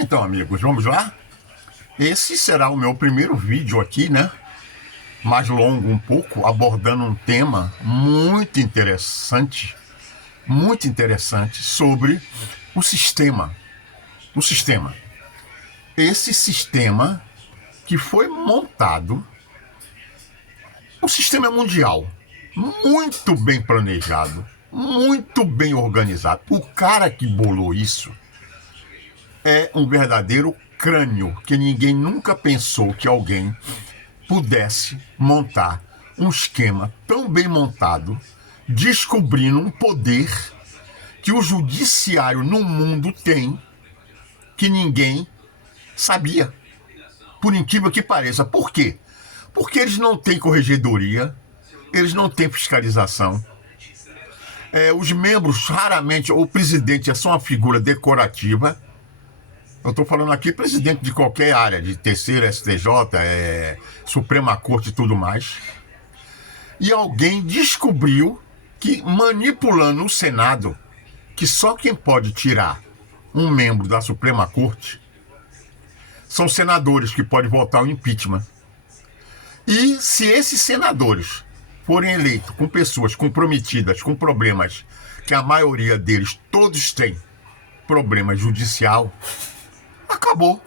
Então, amigos, vamos lá? Esse será o meu primeiro vídeo aqui, né? Mais longo um pouco, abordando um tema muito interessante sobre o sistema. O sistema. Esse sistema que foi montado, o sistema é mundial, muito bem planejado, muito bem organizado. O cara que bolou isso é um verdadeiro crânio, que ninguém nunca pensou que alguém pudesse montar um esquema tão bem montado, descobrindo um poder que o judiciário no mundo tem, que ninguém sabia. Por incrível que pareça. Por quê? Porque eles não têm corregedoria, eles não têm fiscalização. Os membros, raramente, o presidente é só uma figura decorativa. Eu estou falando aqui presidente de qualquer área, de terceira, STJ, Suprema Corte e tudo mais. E alguém descobriu que, manipulando o Senado, que só quem pode tirar um membro da Suprema Corte são senadores que podem votar o impeachment. E se esses senadores forem eleitos com pessoas comprometidas com problemas, que a maioria deles todos têm problema judicial, acabou.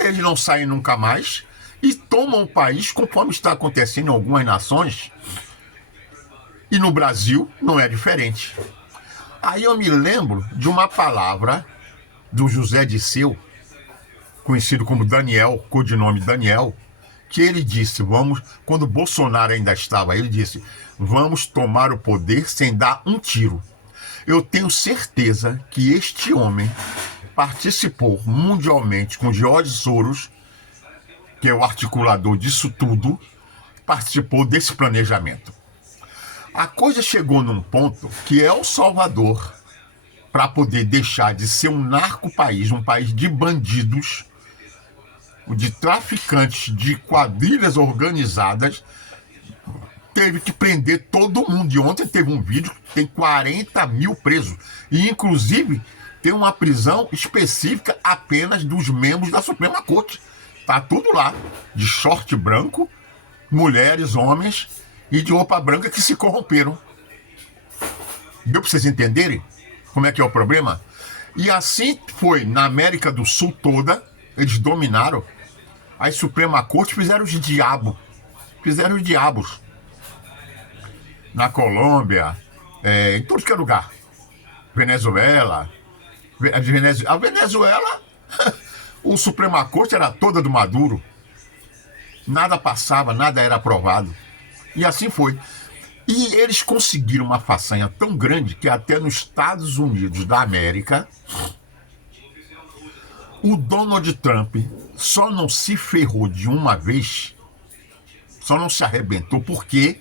Eles não saem nunca mais e tomam o país, conforme está acontecendo em algumas nações, e no Brasil não é diferente. Aí eu me lembro de uma palavra do José Disseu, conhecido como Daniel, codinome Daniel, que ele disse, quando Bolsonaro ainda estava, ele disse, vamos tomar o poder sem dar um tiro. Eu tenho certeza que este homem participou mundialmente com George Soros, que é o articulador disso tudo, participou desse planejamento. A coisa chegou num ponto que El Salvador, para poder deixar de ser um narco-país, um país de bandidos, de traficantes, de quadrilhas organizadas, teve que prender todo mundo. E ontem teve um vídeo que tem 40 mil presos. E, inclusive, tem uma prisão específica apenas dos membros da Suprema Corte. Tá tudo lá, de short branco, mulheres, homens e de roupa branca que se corromperam. Deu para vocês entenderem como é que é o problema? E assim foi na América do Sul toda, eles dominaram. A Suprema Corte fizeram os diabos. Na Colômbia, em todo que é lugar. Venezuela. A Venezuela, o Suprema Corte era toda do Maduro. Nada passava, nada era aprovado. E assim foi. E eles conseguiram uma façanha tão grande que até nos Estados Unidos da América, o Donald Trump só não se ferrou de uma vez, só não se arrebentou, porque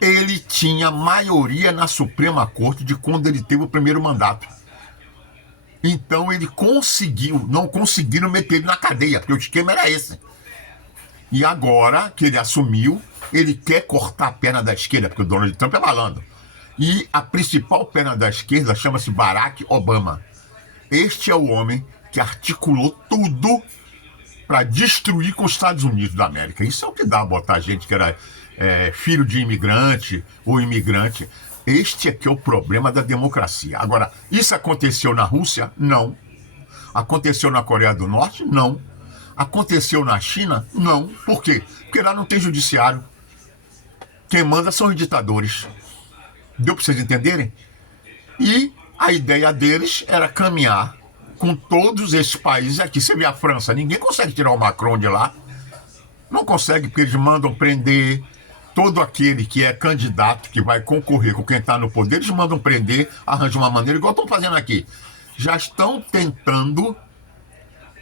ele tinha maioria na Suprema Corte de quando ele teve o primeiro mandato. Então ele não conseguiram meter ele na cadeia, porque o esquema era esse. E agora que ele assumiu, ele quer cortar a perna da esquerda, porque o Donald Trump é malandro. E a principal perna da esquerda chama-se Barack Obama. Este é o homem que articulou tudo para destruir com os Estados Unidos da América. Isso é o que dá a botar gente que era filho de imigrante ou imigrante. Este aqui é o problema da democracia. Agora, isso aconteceu na Rússia? Não. Aconteceu na Coreia do Norte? Não. Aconteceu na China? Não. Por quê? Porque lá não tem judiciário. Quem manda são os ditadores. Deu para vocês entenderem? E a ideia deles era caminhar com todos esses países aqui. Você vê a França, ninguém consegue tirar o Macron de lá. Não consegue, porque eles mandam prender todo aquele que é candidato, que vai concorrer com quem está no poder, eles mandam prender, arranjam uma maneira, igual estão fazendo aqui. Já estão tentando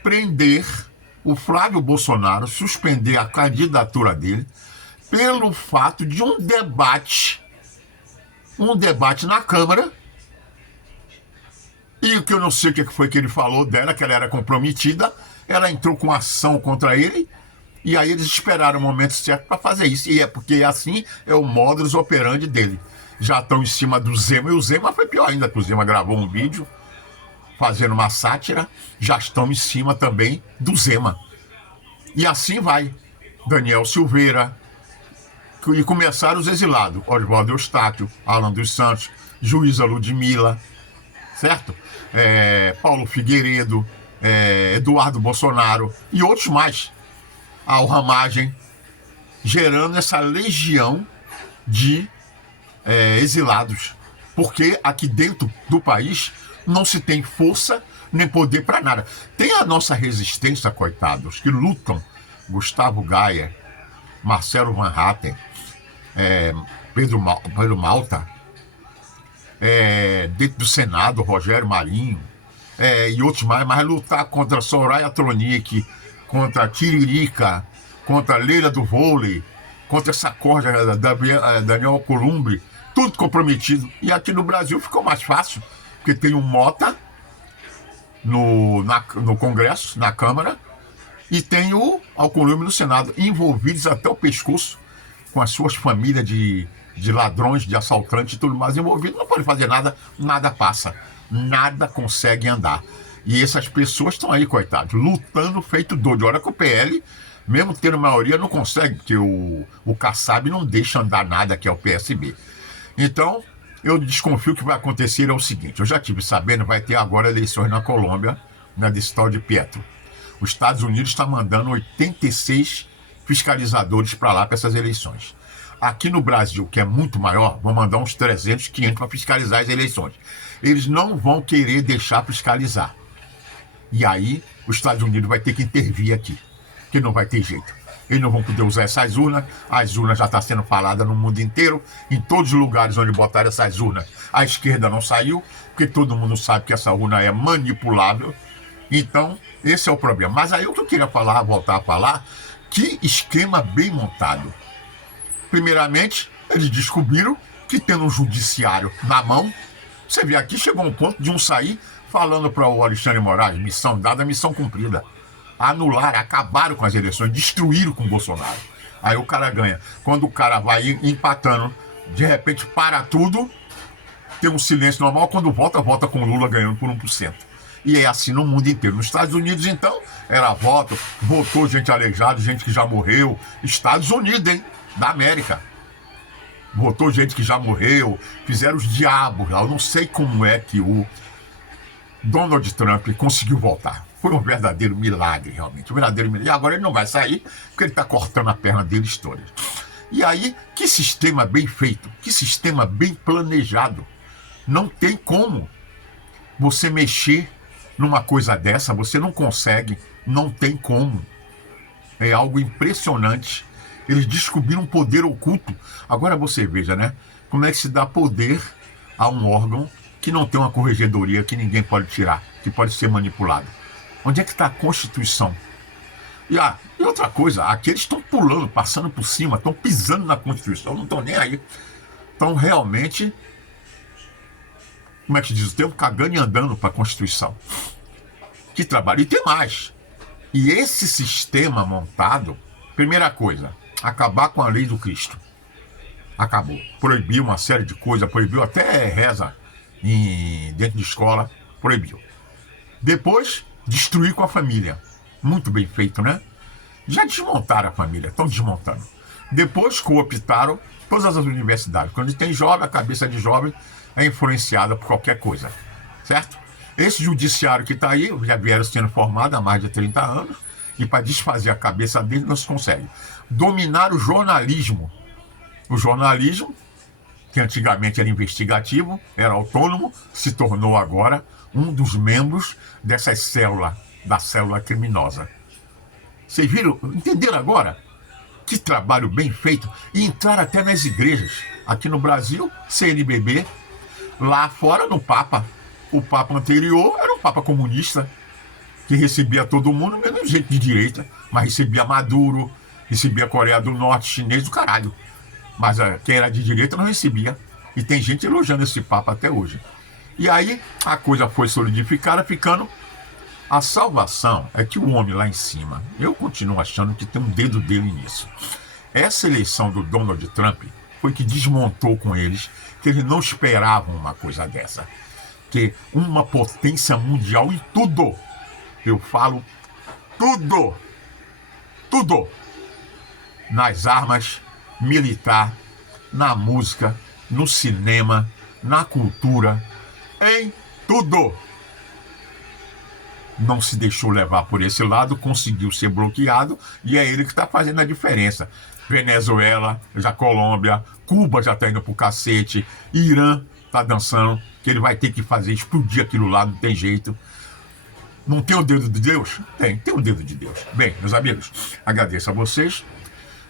prender o Flávio Bolsonaro, suspender a candidatura dele, pelo fato de um debate na Câmara. E o que eu não sei o que foi que ele falou dela, que ela era comprometida, ela entrou com ação contra ele, e aí eles esperaram o momento certo para fazer isso. E é porque assim é o modus operandi dele. Já estão em cima do Zema, e o Zema foi pior ainda, que o Zema gravou um vídeo fazendo uma sátira, já estão em cima também do Zema. E assim vai. Daniel Silveira, e começaram os exilados, Oswaldo Eustáquio, Alan dos Santos, Juíza Ludmila, certo? Paulo Figueiredo, Eduardo Bolsonaro e outros mais, a Ramagem, gerando essa legião de exilados, porque aqui dentro do país não se tem força nem poder para nada. Tem a nossa resistência, coitados, que lutam, Gustavo Gaia, Marcelo Van Hatten, Pedro Malta, dentro do Senado, Rogério Marinho, e outros mais, mas lutar contra Soraya Tronic, contra Tiririca, contra Leila do Vôlei, contra essa corda da Daniel Alcolumbre, tudo comprometido. E aqui no Brasil ficou mais fácil, porque tem um Mota no Congresso, na Câmara, e tem o Alcolumbre no Senado, envolvidos até o pescoço, com as suas famílias de ladrões, de assaltantes e tudo mais envolvidos. Não pode fazer nada, nada passa, nada consegue andar. E essas pessoas estão aí, coitados, lutando feito doido. Olha que o PL, mesmo tendo maioria, não consegue, porque o Kassab não deixa andar nada, que é o PSB. Então, eu desconfio que o que vai acontecer é o seguinte: eu já tive sabendo, vai ter agora eleições na Colômbia, na distrital de Petro. Os Estados Unidos está mandando 86 fiscalizadores para lá, para essas eleições. Aqui no Brasil, que é muito maior, vão mandar uns 300, 500 para fiscalizar as eleições. Eles não vão querer deixar fiscalizar. E aí, os Estados Unidos vai ter que intervir aqui, que não vai ter jeito. Eles não vão poder usar essas urnas. As urnas já estão sendo faladas no mundo inteiro. Em todos os lugares onde botaram essas urnas, a esquerda não saiu, porque todo mundo sabe que essa urna é manipulável. Então, esse é o problema. Mas aí o que eu queria falar, voltar a falar, que esquema bem montado. Primeiramente, eles descobriram que tendo um judiciário na mão, você vê aqui, chegou um ponto de um sair falando para o Alexandre Moraes, missão dada, missão cumprida. Anularam, acabaram com as eleições, destruíram com o Bolsonaro. Aí o cara ganha. Quando o cara vai empatando, de repente para tudo, tem um silêncio normal, quando volta com o Lula ganhando por 1%. E é assim no mundo inteiro. Nos Estados Unidos, então, era votou gente aleijada, gente que já morreu. Estados Unidos, hein? Da América. Votou gente que já morreu, fizeram os diabos lá. Eu não sei como é que o Donald Trump conseguiu voltar. Foi um verdadeiro milagre, realmente. Um verdadeiro milagre. E agora ele não vai sair, porque ele está cortando a perna deles todas. E aí, que sistema bem feito, que sistema bem planejado. Não tem como você mexer numa coisa dessa, você não consegue, não tem como. É algo impressionante. Eles descobriram um poder oculto. Agora você veja, né? Como é que se dá poder a um órgão que não tem uma corregedoria, que ninguém pode tirar, que pode ser manipulado. Onde é que está a Constituição? E outra coisa, aqui eles estão pulando, passando por cima, estão pisando na Constituição, não estão nem aí. Estão realmente, como é que se diz o tempo, cagando e andando para a Constituição. Que trabalho. E tem mais. E esse sistema montado, primeira coisa, acabar com a lei do Cristo. Acabou. Proibiu uma série de coisas, proibiu até reza dentro de escola, proibiu. Depois, destruir com a família. Muito bem feito, né? Já desmontaram a família, estão desmontando. Depois cooptaram todas as universidades. Quando tem jovem, a cabeça de jovem é influenciada por qualquer coisa, certo? Esse judiciário que está aí, já vieram sendo formado há mais de 30 anos, e para desfazer a cabeça dele não se consegue. Dominar o jornalismo. O jornalismo, que antigamente era investigativo, era autônomo, se tornou agora um dos membros dessas células, da célula criminosa. Vocês viram? Entenderam agora? Que trabalho bem feito. E entrar até nas igrejas. Aqui no Brasil, CNBB. Lá fora, no Papa. O Papa anterior era um Papa comunista, que recebia todo mundo, menos gente de direita, mas recebia Maduro, recebia Coreia do Norte, chinês do caralho. Mas quem era de direita não recebia. E tem gente elogiando esse Papa até hoje. E aí a coisa foi solidificada, ficando... A salvação é que o homem lá em cima, eu continuo achando que tem um dedo dele nisso. Essa eleição do Donald Trump foi que desmontou com eles, que eles não esperavam uma coisa dessa. que uma potência mundial em tudo. Eu falo tudo. Tudo. Nas armas, militar, na música, no cinema, na cultura, em tudo. Não se deixou levar por esse lado, conseguiu ser bloqueado e é ele que está fazendo a diferença. Venezuela, já Colômbia, Cuba já está indo pro cacete, Irã está dançando, que ele vai ter que fazer explodir aquilo lá, não tem jeito. Não tem o dedo de Deus? Tem o dedo de Deus. Bem, meus amigos, agradeço a vocês.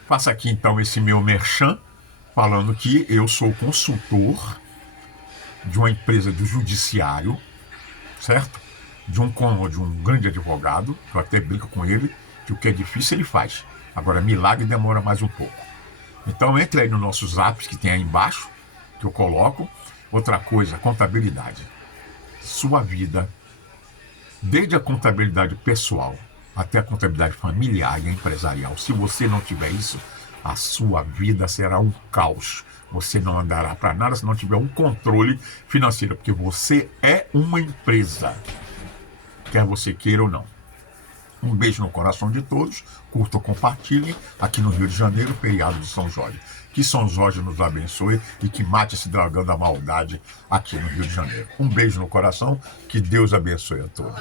Faço aqui então esse meu merchan, falando que eu sou consultor de uma empresa do judiciário, certo? De um grande advogado, que eu até brinco com ele, que o que é difícil ele faz. Agora, milagre demora mais um pouco. Então, entre aí no nosso zap, que tem aí embaixo, que eu coloco. Outra coisa, contabilidade. Sua vida, desde a contabilidade pessoal até a contabilidade familiar e empresarial, se você não tiver isso, a sua vida será um caos. Você não andará para nada se não tiver um controle financeiro, porque você é uma empresa, quer você queira ou não. Um beijo no coração de todos, curtam, compartilhem, aqui no Rio de Janeiro, feriado de São Jorge. Que São Jorge nos abençoe e que mate esse dragão da maldade aqui no Rio de Janeiro. Um beijo no coração, que Deus abençoe a todos.